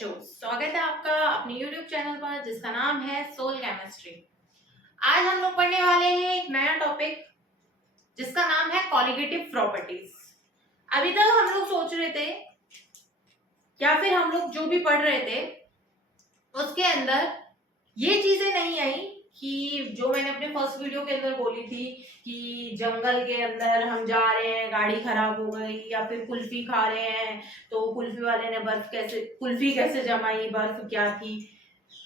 बच्चों, स्वागत है आपका अपने YouTube चैनल पर जिसका नाम है सोल केमिस्ट्री। आज हम लोग पढ़ने वाले हैं एक नया टॉपिक जिसका नाम है कॉलिगेटिव प्रॉपर्टीज। अभी तक हम लोग सोच रहे थे या फिर हम लोग जो भी पढ़ रहे थे उसके अंदर ये चीजें नहीं आई कि जो मैंने अपने फर्स्ट वीडियो के अंदर बोली थी कि जंगल के अंदर हम जा रहे हैं, गाड़ी खराब हो गई, या फिर कुल्फी खा रहे हैं तो कुल्फी वाले ने कुल्फी कैसे जमाई, बर्फ क्या थी।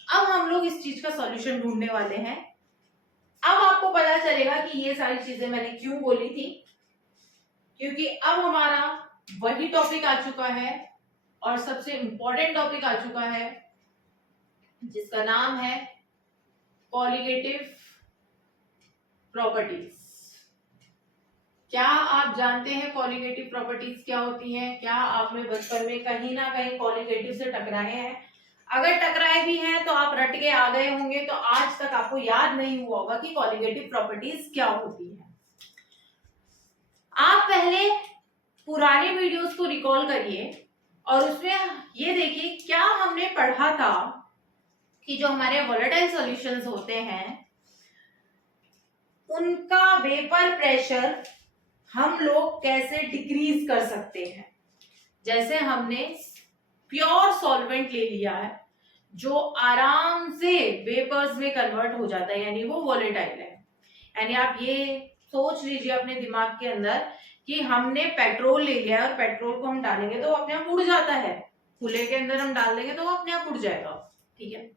अब हम लोग इस चीज का सॉल्यूशन ढूंढने वाले हैं। अब आपको पता चलेगा कि ये सारी चीजें मैंने क्यों बोली थी, क्योंकि अब हमारा वही टॉपिक आ चुका है और सबसे इंपॉर्टेंट टॉपिक आ चुका है जिसका नाम है कॉलिगेटिव प्रॉपर्टीज। क्या आप जानते हैं कॉलिगेटिव प्रॉपर्टीज क्या होती हैं? क्या आपने बचपन में कहीं ना कहीं कॉलिगेटिव से टकराए हैं? अगर टकराए भी हैं तो आप रट के आ गए होंगे, तो आज तक आपको याद नहीं हुआ होगा कि कॉलिगेटिव प्रॉपर्टीज क्या होती है। आप पहले पुराने वीडियोस को रिकॉल करिए और उसमें ये देखिए क्या हमने पढ़ा था कि जो हमारे वोलेटाइल सॉल्यूशंस होते हैं उनका वेपर प्रेशर हम लोग कैसे डिक्रीज कर सकते हैं। जैसे हमने प्योर सॉल्वेंट ले लिया है जो आराम से वेपर्स में कन्वर्ट हो जाता है, यानी वो वोलेटाइल है। यानी आप ये सोच लीजिए अपने दिमाग के अंदर कि हमने पेट्रोल ले लिया है और पेट्रोल को हम डालेंगे तो वो अपने आप उड़ जाता है, खुले के अंदर हम डाल देंगे तो वो अपने आप उड़ जाएगा। ठीक है,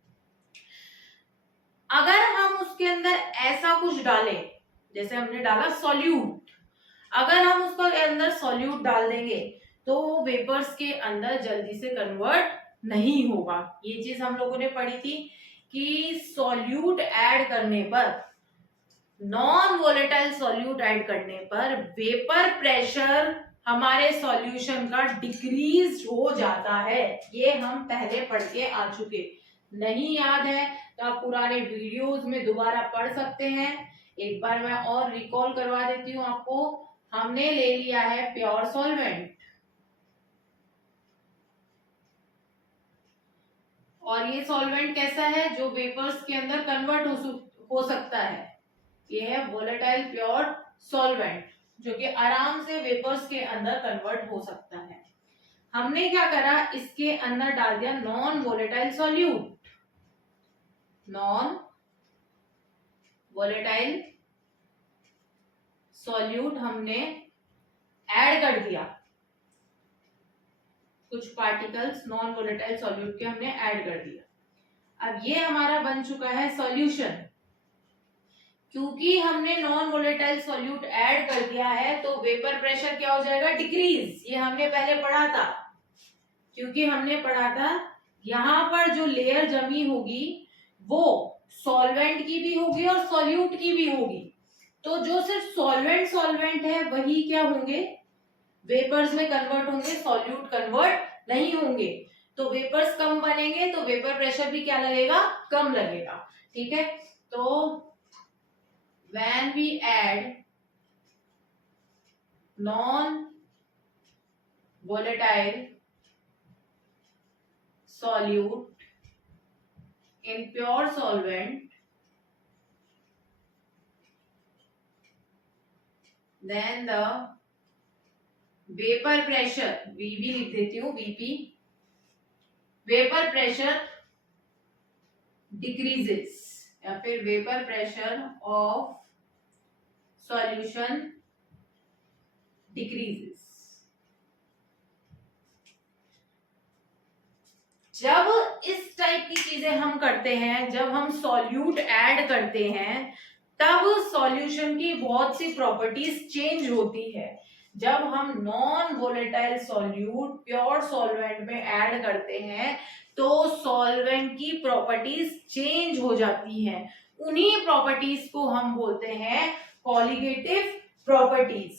अगर हम उसके अंदर ऐसा कुछ डालें जैसे हमने डाला सॉल्यूट, अगर हम उसको अंदर सॉल्यूट डाल देंगे तो वेपर्स के अंदर जल्दी से कन्वर्ट नहीं होगा। ये चीज हम लोगों ने पढ़ी थी कि सॉल्यूट ऐड करने पर, नॉन वोलेटाइल सॉल्यूट ऐड करने पर वेपर प्रेशर हमारे सॉल्यूशन का डिक्रीज हो जाता है। ये हम पहले पढ़ के आ चुके, नहीं याद है तो आप पुराने वीडियोस में दोबारा पढ़ सकते हैं। एक बार मैं और रिकॉल करवा देती हूँ आपको। हमने ले लिया है प्योर सॉल्वेंट और ये सॉल्वेंट कैसा है जो वेपर्स के अंदर कन्वर्ट हो सकता है। ये है वोलेटाइल प्योर सॉल्वेंट जो कि आराम से वेपर्स के अंदर कन्वर्ट हो सकता है। हमने क्या करा, इसके अंदर डाल दिया non volatile solute, non volatile solute हमने ऐड कर दिया, कुछ पार्टिकल्स नॉन वोलेटाइल सॉल्यूट के हमने ऐड कर दिया। अब ये हमारा बन चुका है सॉल्यूशन। क्योंकि हमने नॉन वोलेटाइल सॉल्यूट ऐड कर दिया है तो वेपर प्रेशर क्या हो जाएगा, डिक्रीज। ये हमने पहले पढ़ा था, क्योंकि हमने पढ़ा था यहां पर जो लेयर जमी होगी वो सॉल्वेंट की भी होगी और सॉल्यूट की भी होगी। तो जो सिर्फ सॉल्वेंट है वही क्या होंगे, वेपर्स में कन्वर्ट होंगे, सॉल्यूट कन्वर्ट नहीं होंगे। तो वेपर्स कम बनेंगे तो वेपर प्रेशर भी क्या लगेगा, कम लगेगा। ठीक है, तो when we add non-volatile solute in pure solvent, then the vapor pressure, VB लिख देती हूँ, VP, vapor pressure decreases या फिर vapor pressure of solution decreases। जब इस टाइप की चीजें हम करते हैं, जब हम सॉल्यूट ऐड करते हैं तब सॉल्यूशन की बहुत सी प्रॉपर्टीज चेंज होती है। जब हम non volatile solute pure solvent में ऐड करते हैं तो सॉल्वेंट की प्रॉपर्टीज चेंज हो जाती हैं। उन्हीं प्रॉपर्टीज को हम बोलते हैं colligative properties.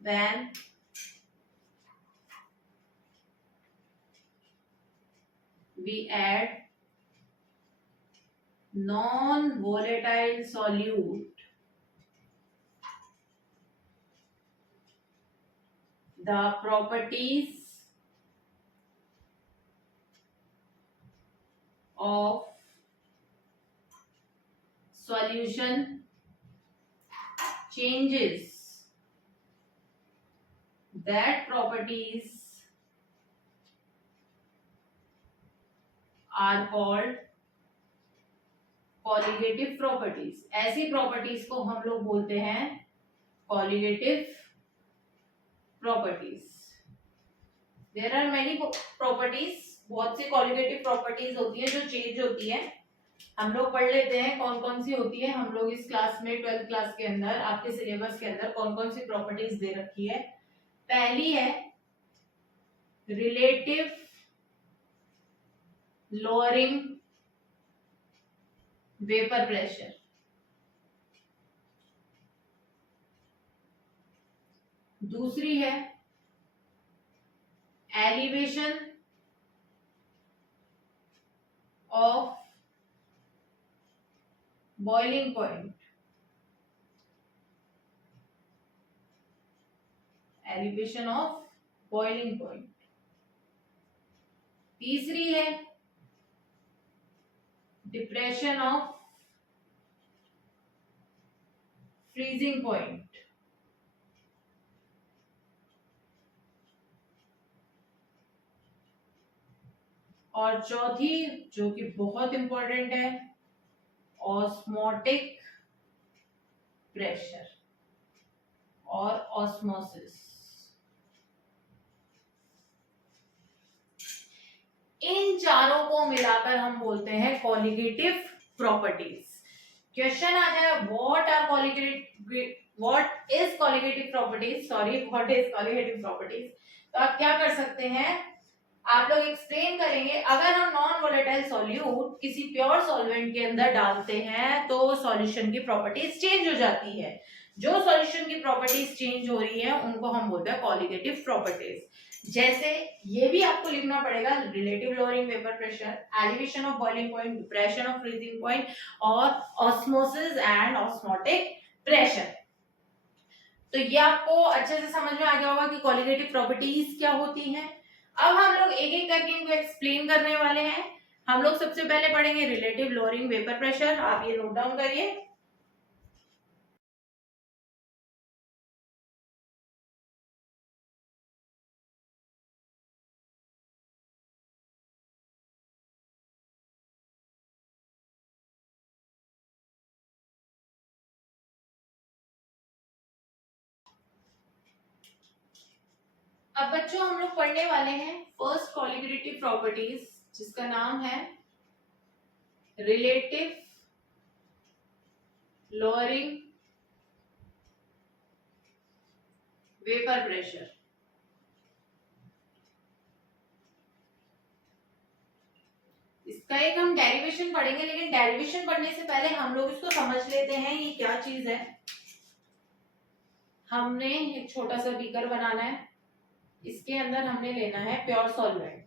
Then we add non-volatile solute, the properties of solution changes, that properties are called colligative properties. ऐसी प्रॉपर्टीज को हम लोग बोलते हैं colligative properties. There are many properties, बहुत सी कॉलिगेटिव प्रॉपर्टीज होती है जो चेंज होती है। हम लोग पढ़ लेते हैं कौन कौन सी होती है। हम लोग इस क्लास में 12th क्लास के अंदर आपके सिलेबस के अंदर कौन कौन सी प्रॉपर्टीज दे रखी है। पहली है रिलेटिव लोअरिंग वेपर प्रेशर। दूसरी है elevation of boiling point, elevation of boiling point. तीसरी है डिप्रेशन ऑफ फ्रीजिंग पॉइंट। और चौथी जो कि बहुत इंपॉर्टेंट है ऑस्मोटिक प्रेशर और ऑस्मोसिस। इन चारों को मिलाकर हम बोलते हैं कॉलिगेटिव प्रॉपर्टीज। क्वेश्चन आ जाए what is colligative properties, what is colligative properties. तो आप क्या कर सकते हैं, आप लोग एक्सप्लेन करेंगे। अगर हम नॉन वोलेटाइल सॉल्यूट किसी प्योर सॉल्वेंट के अंदर डालते हैं तो सॉल्यूशन की प्रॉपर्टीज चेंज हो जाती है। जो सॉल्यूशन की प्रॉपर्टीज चेंज हो रही है उनको हम बोलते हैं कॉलिगेटिव प्रॉपर्टीज। जैसे ये भी आपको लिखना पड़ेगा, relative lowering vapour pressure, elevation of boiling point, depression of freezing point और ऑस्मोसिस एंड ऑस्मोटिक प्रेशर। तो ये आपको अच्छे से समझ में आ गया होगा कि कॉलिगेटिव प्रॉपर्टीज क्या होती हैं। अब हम लोग एक एक करके इनको एक्सप्लेन करने वाले हैं। हम लोग सबसे पहले पढ़ेंगे रिलेटिव लोअरिंग वेपर प्रेशर। आप ये नोट डाउन करिए। अब बच्चों हम लोग पढ़ने वाले हैं फर्स्ट कॉलिगेटिव प्रॉपर्टीज, जिसका नाम है रिलेटिव लोअरिंग वेपर प्रेशर। इसका एक हम डेरिवेशन पढ़ेंगे, लेकिन डेरिवेशन पढ़ने से पहले हम लोग इसको समझ लेते हैं ये क्या चीज है। हमने एक छोटा सा बीकर बनाना है, इसके अंदर हमने लेना है प्योर सॉल्वेंट,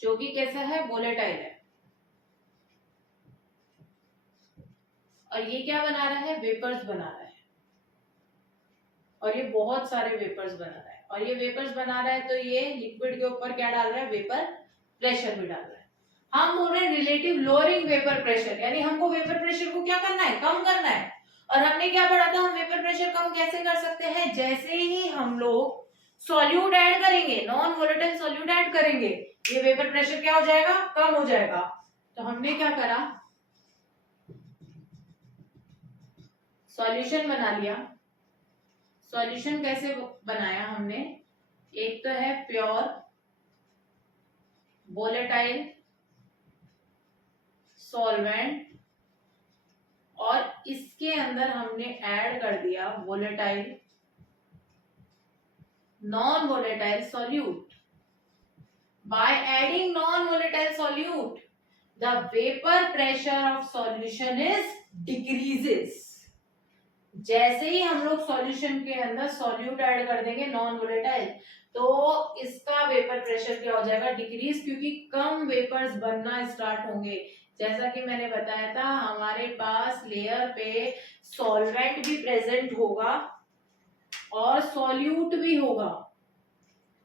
जो कि कैसा है, वोलेटाइल है। और ये क्या बना रहा है, वेपर्स बना रहा है। और ये बहुत सारे वेपर्स बना रहा है। और ये वेपर्स बना रहा है तो ये लिक्विड के ऊपर क्या डाल रहा है, वेपर प्रेशर भी डाल रहा है। हम बोल रहे हैं रिलेटिव लोअरिंग वेपर प्रेशर, यानी हमको वेपर प्रेशर को क्या करना है, कम करना है। और हमने क्या पढ़ा था, हम वेपर प्रेशर कम कैसे कर सकते हैं, जैसे ही हम लोग सॉल्यूट ऐड करेंगे, नॉन वोलेटाइल सॉल्यूट ऐड करेंगे, ये वेपर प्रेशर क्या हो जाएगा, कम हो जाएगा। तो हमने क्या करा, सॉल्यूशन बना लिया। सॉल्यूशन कैसे बनाया हमने, एक तो है प्योर वोलेटाइल सॉल्वेंट और इसके अंदर हमने ऐड कर दिया volatile non volatile solute. Bye adding non volatile solute the vapour pressure of solution is decreases. जैसे ही हम लोग सॉल्यूशन के अंदर सॉल्यूट ऐड कर देंगे नॉन वोलेटाइल, तो इसका वेपर प्रेशर क्या हो जाएगा, डिक्रीज, क्योंकि कम वेपर्स बनना स्टार्ट होंगे। जैसा कि मैंने बताया था, हमारे पास लेयर पे सॉल्वेंट भी प्रेजेंट होगा और सॉल्यूट भी होगा।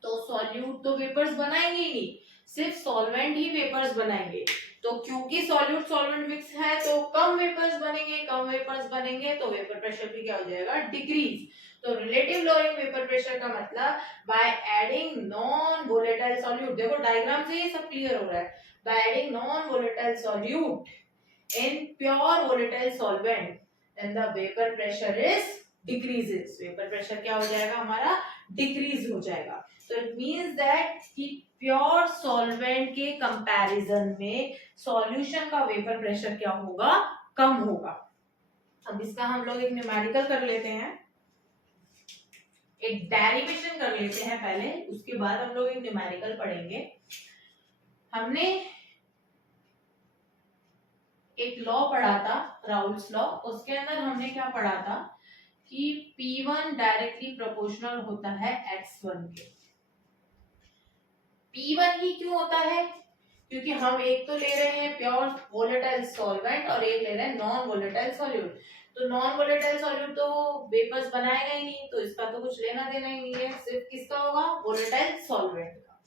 तो सॉल्यूट तो वेपर्स बनाएंगे ही नहीं, सिर्फ सॉल्वेंट ही वेपर्स बनाएंगे। तो क्योंकि सॉल्यूट सॉल्वेंट मिक्स है तो कम वेपर्स बनेंगे, कम वेपर्स बनेंगे तो वेपर प्रेशर भी क्या हो जाएगा, डिक्रीज। तो रिलेटिव लोअरिंग वेपर प्रेशर का मतलब by adding non volatile solute, देखो डायग्राम से ये सब क्लियर हो रहा है, by adding non volatile solute in pure volatile solvent then the vapour pressure is decreases, vapour pressure क्या हो जाएगा हमारा, डिक्रीज हो जाएगा। तो इट मींस दैट कि प्योर सॉल्वेंट के कंपैरिजन में सॉल्यूशन का वेपर प्रेशर क्या होगा, कम होगा। अब इसका हम लोग एक न्यूमेरिकल कर लेते हैं, एक डेरिवेशन कर लेते हैं पहले, उसके बाद हम लोग एक न्यूमेरिकल पढ़ेंगे। हमने एक लॉ पढ़ा था, राउल्स लॉ, उसके अंदर हमने क्या पढ़ा था कि P1 डायरेक्टली प्रोपोर्शनल होता है X1 के। P1 ही क्यों होता है, क्योंकि हम एक तो ले रहे हैं प्योर वोलेटाइल सॉल्वेंट और एक ले रहे हैं नॉन वोलेटाइल सॉल्यूट। तो नॉन वोलेटाइल सॉल्यूट तो वेपर्स बनाएगा ही नहीं, तो इसका तो कुछ लेना देना ही नहीं है, सिर्फ किसका होगा, वोलेटाइल सॉल्वेंट का।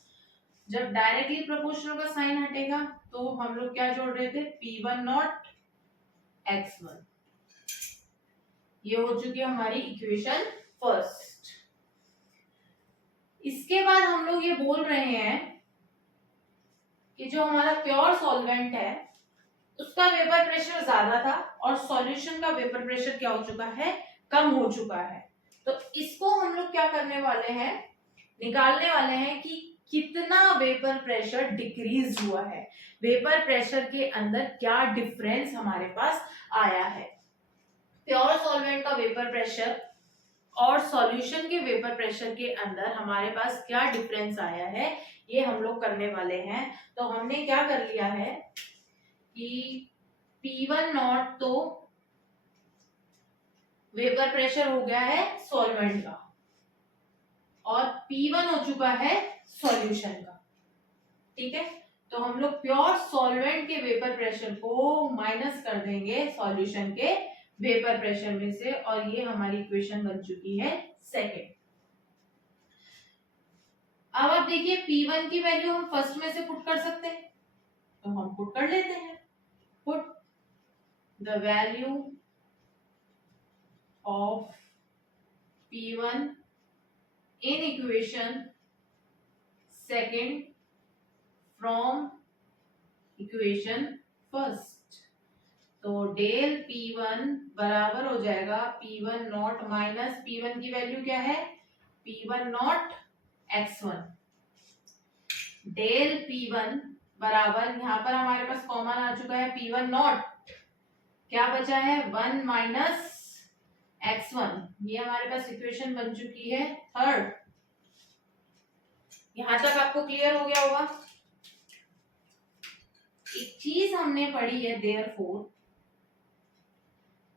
जब डायरेक्टली प्रोपोर्शनल का साइन हटेगा तो हम लोग क्या जोड़ रहे थे, P1 नॉट X1। ये हो चुकी है हमारी इक्वेशन फर्स्ट। इसके बाद हम लोग ये बोल रहे हैं कि जो हमारा प्योर सॉल्वेंट है उसका वेपर प्रेशर ज्यादा था और सॉल्यूशन का वेपर प्रेशर क्या हो चुका है, कम हो चुका है। तो इसको हम लोग क्या करने वाले हैं, निकालने वाले हैं कि कितना वेपर प्रेशर डिक्रीज हुआ है, वेपर प्रेशर के अंदर क्या डिफरेंस हमारे पास आया है। प्योर सॉल्वेंट का वेपर प्रेशर और सॉल्यूशन के वेपर प्रेशर के अंदर हमारे पास क्या डिफरेंस आया है, ये हम लोग करने वाले हैं। तो हमने क्या कर लिया है कि P1 नॉट तो वेपर प्रेशर हो गया है सॉल्वेंट का और P1 हो चुका है सॉल्यूशन का, ठीक है। तो हम लोग प्योर सॉल्वेंट के वेपर प्रेशर को माइनस कर देंगे सॉल्यूशन के वेपर प्रेशर में से, और ये हमारी इक्वेशन बन चुकी है सेकेंड। अब आप देखिए P1 की वैल्यू हम फर्स्ट में से पुट कर सकते हैं, तो हम पुट कर लेते हैं। Put the value of P1 in equation second from equation first. तो डेल P1 बराबर हो जाएगा P1 नॉट माइनस P1 की वैल्यू क्या है, P1 not X1। Del P1 बराबर, यहाँ पर हमारे पास कॉमन आ चुका है P1 नॉट, क्या बचा है 1 माइनस X1। ये हमारे पास इक्वेशन बन चुकी है थर्ड। यहां तक आपको क्लियर हो गया होगा। एक चीज हमने पढ़ी है, देयरफॉर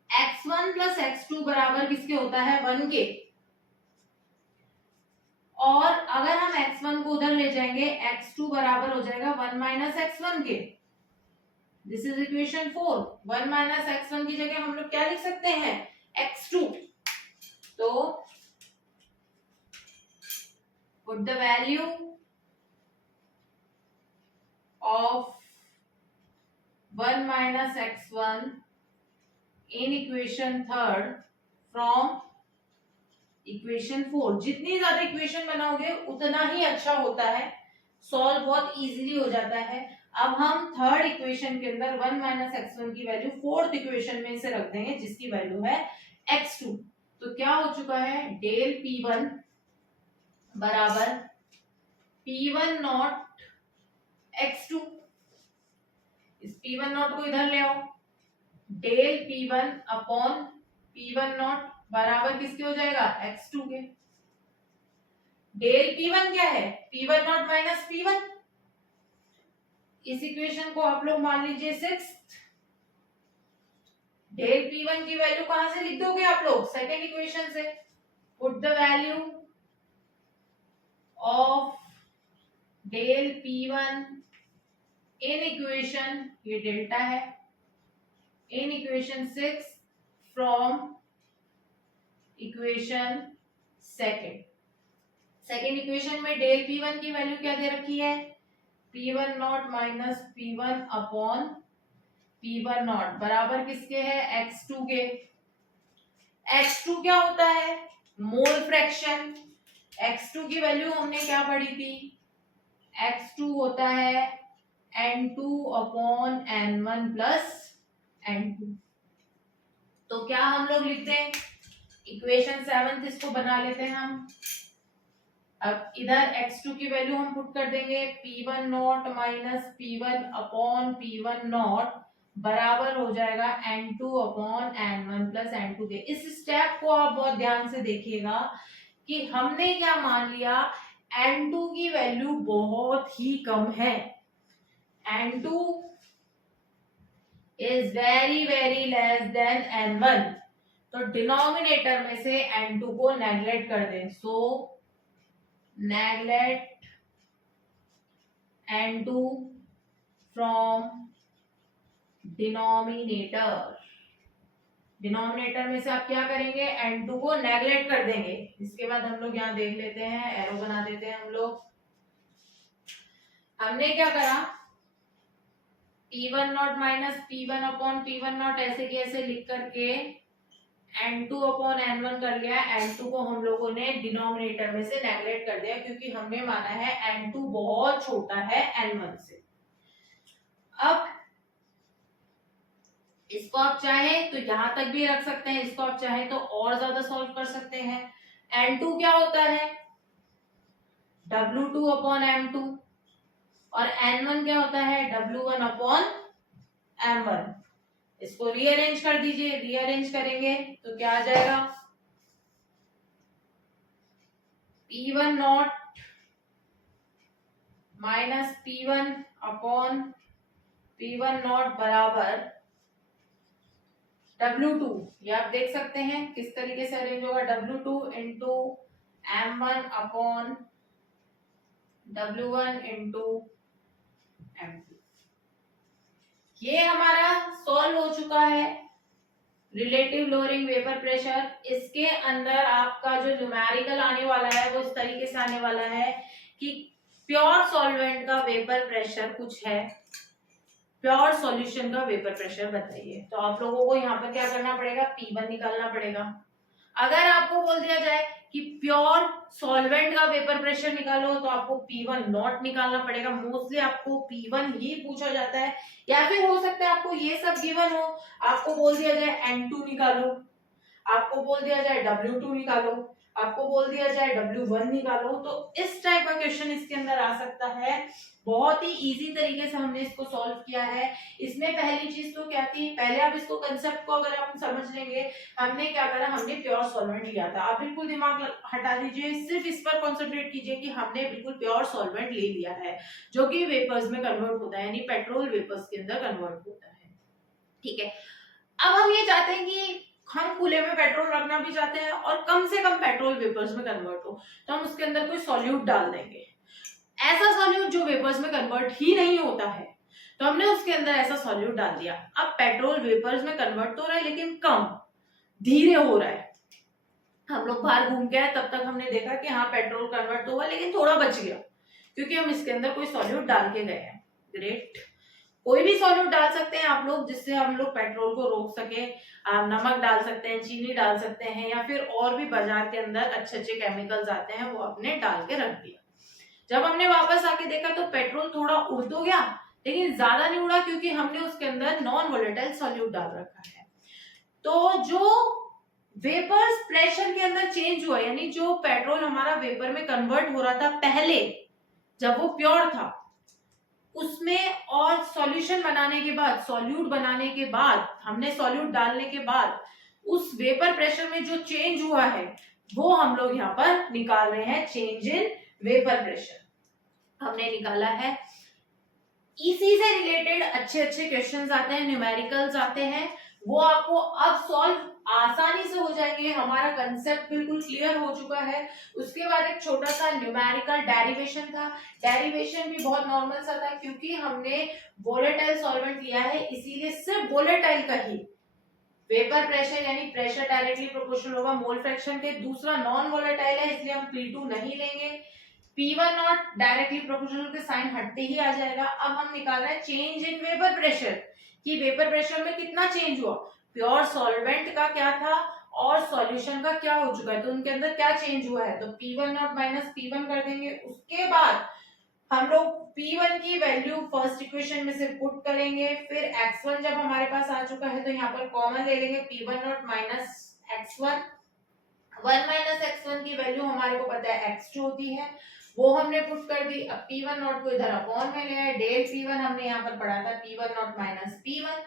X1 प्लस X2 बराबर किसके होता है, 1 के। और अगर हम X1 को उधर ले जाएंगे X2 बराबर हो जाएगा 1 माइनस X1 के। This is equation 4। 1 minus X1 की जगह हम लोग क्या लिख सकते हैं, X2। तो put the value of 1 minus X1 in equation third from equation 4। जितनी ज्यादा इक्वेशन बनाओगे उतना ही अच्छा होता है, सॉल्व बहुत इजीली हो जाता है। अब हम थर्ड इक्वेशन के अंदर 1 माइनस X1 की वैल्यू फोर्थ इक्वेशन में से रख देंगे जिसकी वैल्यू है X2। तो क्या हो चुका है, डेल P1 बराबर P1 नॉट X2। इस P1 नॉट को इधर ले आओ, del P1 upon P1 not बराबर किसके हो जाएगा, X2 के। डेल P1 क्या है, P1 नॉट माइनस P1। इस इक्वेशन को आप लोग मान लीजिए 6। डेल P1 की वैल्यू कहां से लिख दोगे आप लोग, सेकेंड इक्वेशन से। Put the value of del P1 in equation, ये डेल्टा है, in equation 6 from equation second. Second equation में डेल P1 की वैल्यू क्या दे रखी है, P1 not minus P1 upon P1 not बराबर किसके है, x2 के। x2 क्या होता है, मोल फ्रैक्शन। x2 की वैल्यू हमने क्या पढ़ी थी, x2 होता है N2 upon N1 plus N2। तो क्या हम लोग लिखते हैं, इक्वेशन 7 इसको बना लेते हैं हम। अब इधर x2 की वैल्यू हम पुट कर देंगे, P1 not minus P1 upon P1 not बराबर हो जाएगा N2 upon N1 plus N2 के। इस स्टेप को आप बहुत ध्यान से देखिएगा कि हमने क्या मान लिया, N2 की वैल्यू बहुत ही कम है, N2 is very very less than N1। तो डिनोमिनेटर में से N2 को नेग्लेक्ट कर दें, so neglect N2 from denominator. Denominator में से आप क्या करेंगे, N2 को नेग्लेक्ट कर देंगे। इसके बाद हम लोग यहाँ देख लेते हैं, एरो बना देते हैं हम लोग। हमने क्या करा, P1 not minus P1 upon P1 not ऐसे के ऐसे लिख करके N2 अपॉन N1 कर लिया। N2 को हम लोगों ने डिनोमिनेटर में से नेग्लेक्ट कर दिया क्योंकि हमने माना है N2 बहुत छोटा है N1 से। अब इसको आप चाहे तो यहां तक भी रख सकते हैं, इसको आप चाहे तो और ज्यादा सॉल्व कर सकते हैं। N2 क्या होता है, W2 अपॉन M2 और N1 क्या होता है, W1 अपॉन M1। इसको रीअरेंज कर दीजिए, रीअरेंज करेंगे तो क्या आ जाएगा, P1 not minus P1 upon P1 not बराबर W2। ये आप देख सकते हैं किस तरीके से अरेंज होगा, W2 into M1 upon W1 into M2। ये हमारा सॉल्व हो चुका है रिलेटिव लोअरिंग वेपर प्रेशर। इसके अंदर आपका जो न्यूमेरिकल आने वाला है वो इस तरीके से आने वाला है कि प्योर सॉल्वेंट का वेपर प्रेशर कुछ है, प्योर सॉल्यूशन का वेपर प्रेशर बताइए। तो आप लोगों को यहाँ पर क्या करना पड़ेगा, P1 निकालना पड़ेगा। अगर आपको बोल दिया जाए कि प्योर सॉल्वेंट का वेपर प्रेशर निकालो तो आपको P1 नॉट निकालना पड़ेगा। मोस्टली आपको P1 ही पूछा जाता है, या फिर हो सकता है आपको ये सब गिवन हो, आपको बोल दिया जाए N2 निकालो, आपको बोल दिया जाए W2 निकालो, आपको बोल दिया जाए W1 निकालो। तो इस टाइप का क्वेश्चन इसके अंदर आ सकता है। बहुत ही इजी तरीके से हमने इसको सॉल्व किया है। इसमें पहली चीज तो क्या थी, पहले आप इसको कंसेप्ट को अगर आप समझ लेंगे, हमने क्या करा, हमने प्योर सॉल्वेंट लिया था। आप बिल्कुल दिमाग हटा दीजिए, सिर्फ इस पर कॉन्सेंट्रेट कीजिए कि हमने बिल्कुल प्योर सॉल्वेंट ले लिया है जो कि वेपर्स में कन्वर्ट होता है, यानी पेट्रोल वेपर्स के अंदर कन्वर्ट होता है। ठीक है, अब हम ये चाहते हैं कि हम खुले में पेट्रोल रखना भी चाहते हैं और कम से कम पेट्रोल वेपर्स में कन्वर्ट हो, तो हम उसके अंदर कोई सॉल्यूट डाल देंगे। ऐसा सॉल्यूट जो वेपर्स में कन्वर्ट ही नहीं होता है, तो हमने उसके अंदर ऐसा सॉल्यूट डाल दिया। अब पेट्रोल वेपर्स में कन्वर्ट तो हो रहा है लेकिन कम धीरे हो रहा है। हम लोग बाहर घूम के आए तब तक हमने देखा कि हाँ पेट्रोल कन्वर्ट तो हुआ लेकिन थोड़ा बच गया, क्योंकि हम इसके अंदर कोई सॉल्यूट डाल के गए हैं। ग्रेट, कोई भी सॉल्यूट डाल सकते हैं आप लोग जिससे हम लोग पेट्रोल को रोक सके। आप नमक डाल सकते हैं, चीनी डाल सकते हैं, या फिर और भी बाजार के अंदर अच्छे अच्छे केमिकल्स आते हैं, वो आपने डाल के रख दिया। जब हमने वापस आके देखा तो पेट्रोल थोड़ा उड़ तो गया लेकिन ज्यादा नहीं उड़ा, क्योंकि हमने उसके अंदर नॉन वोलेटाइल सॉल्यूट डाल रखा है। तो जो वेपर्स प्रेशर के अंदर चेंज हुआ, यानी जो पेट्रोल हमारा वेपर में कन्वर्ट हो रहा था पहले जब वो प्योर था, उसमें और सॉल्यूशन बनाने के बाद, सॉल्यूट बनाने के बाद, हमने सॉल्यूट डालने के बाद उस वेपर प्रेशर में जो चेंज हुआ है वो हम लोग यहाँ पर निकाल रहे हैं, चेंज इन वेपर प्रेशर हमने निकाला है। इसी से रिलेटेड अच्छे अच्छे क्वेश्चंस आते हैं, न्यूमेरिकल्स आते हैं, वो आपको अब सॉल्व आसानी से हो जाएंगे। हमारा कंसेप्ट बिल्कुल क्लियर हो चुका है। उसके बाद एक छोटा सा न्यूमेरिकल डेरिवेशन था। डेरिवेशन भी बहुत नॉर्मल सा था, क्योंकि हमने वोलेटाइल सॉल्वेंट लिया है, इसीलिए सिर्फ वोलेटाइल का ही वेपर प्रेशर यानी प्रेशर डायरेक्टली प्रोपोर्शनल होगा मोल फ्रैक्शन के। दूसरा नॉन वोलेटाइल है इसलिए हम P2 नहीं लेंगे। P1 नॉट डायरेक्टली प्रोपोर्शनल के साइन हटते ही आ जाएगा। अब हम निकाल रहे हैं चेंज इन वेपर प्रेशर कि वेपर प्रेशर में कितना चेंज हुआ, प्योर सॉल्वेंट का क्या था और सॉल्यूशन का क्या हो चुका है, तो उनके अंदर क्या चेंज हुआ है। तो P1 नॉट माइनस P1 कर देंगे। उसके बाद हम लोग P1 की वैल्यू फर्स्ट इक्वेशन में से पुट करेंगे, फिर x1 जब हमारे पास आ चुका है तो यहाँ पर कॉमन ले लेंगे P1 not minus x1। 1 minus x1 की वैल्यू हमारे को पता है x2 होती है, वो हमने पुट कर दी। अब P1 नॉट को इधर अपॉन में ले आए, डेल P1 हमने यहाँ पर पढ़ा था P1 not minus P1,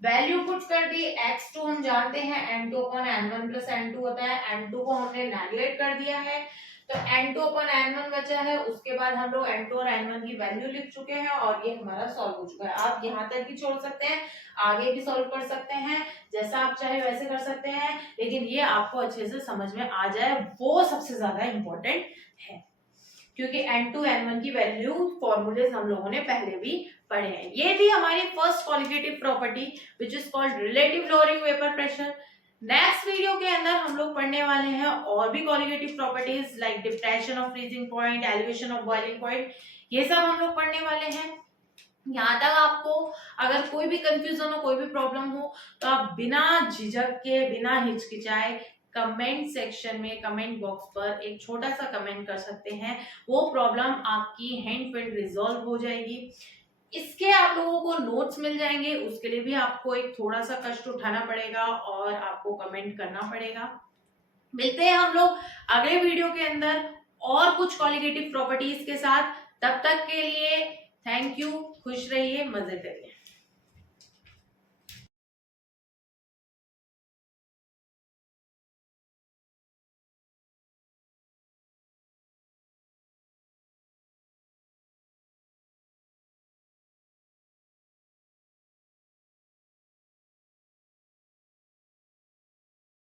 value put कर दी। x2 हम जानते हैं n2 upon n1 plus n2 होता है, n2 को हमने नेगलेक्ट कर दिया है तो n2 अपॉन n1 बचा है। उसके बाद हम लोग n2 और n1 की वैल्यू लिख चुके हैं और ये हमारा सॉल्व हो चुका है। आप यहाँ तक भी छोड़ सकते हैं, आगे भी सॉल्व कर सकते हैं, जैसा आप चाहे वैसे कर सकते हैं, लेकिन ये आपको अच्छे से समझ में आ जाए वो सबसे ज्यादा इंपॉर्टेंट है, क्योंकि n2 n1 की वैल्यू फॉर्मूलेज हम लोगों ने पहले भी पढ़े हैं। ये थी हमारी first qualitative property which is called relative lowering vapour pressure. Next video के अंदर हम लोग पढ़ने वाले हैं और भी qualitative properties like depression of freezing point, elevation of boiling point, ये सब हम लोग पढ़ने वाले हैं। यहाँ तक आपको अगर कोई भी कंफ्यूजन हो, कोई भी प्रॉब्लम हो, तो आप बिना झिझक के, बिना हिचकिचाए कमेंट सेक्शन में, कमेंट बॉक्स पर एक छोटा सा कमेंट कर सकते हैं। वो प्रॉब्लम आपकी हैंड टू हैंड रिजॉल्व हो जाएगी। इसके आप लोगों को नोट्स मिल जाएंगे, उसके लिए भी आपको एक थोड़ा सा कष्ट उठाना पड़ेगा और आपको कमेंट करना पड़ेगा। मिलते हैं हम लोग अगले वीडियो के अंदर और कुछ क्वालिटेटिव प्रॉपर्टीज के साथ। तब तक के लिए थैंक यू, खुश रहिए, मजे करिए।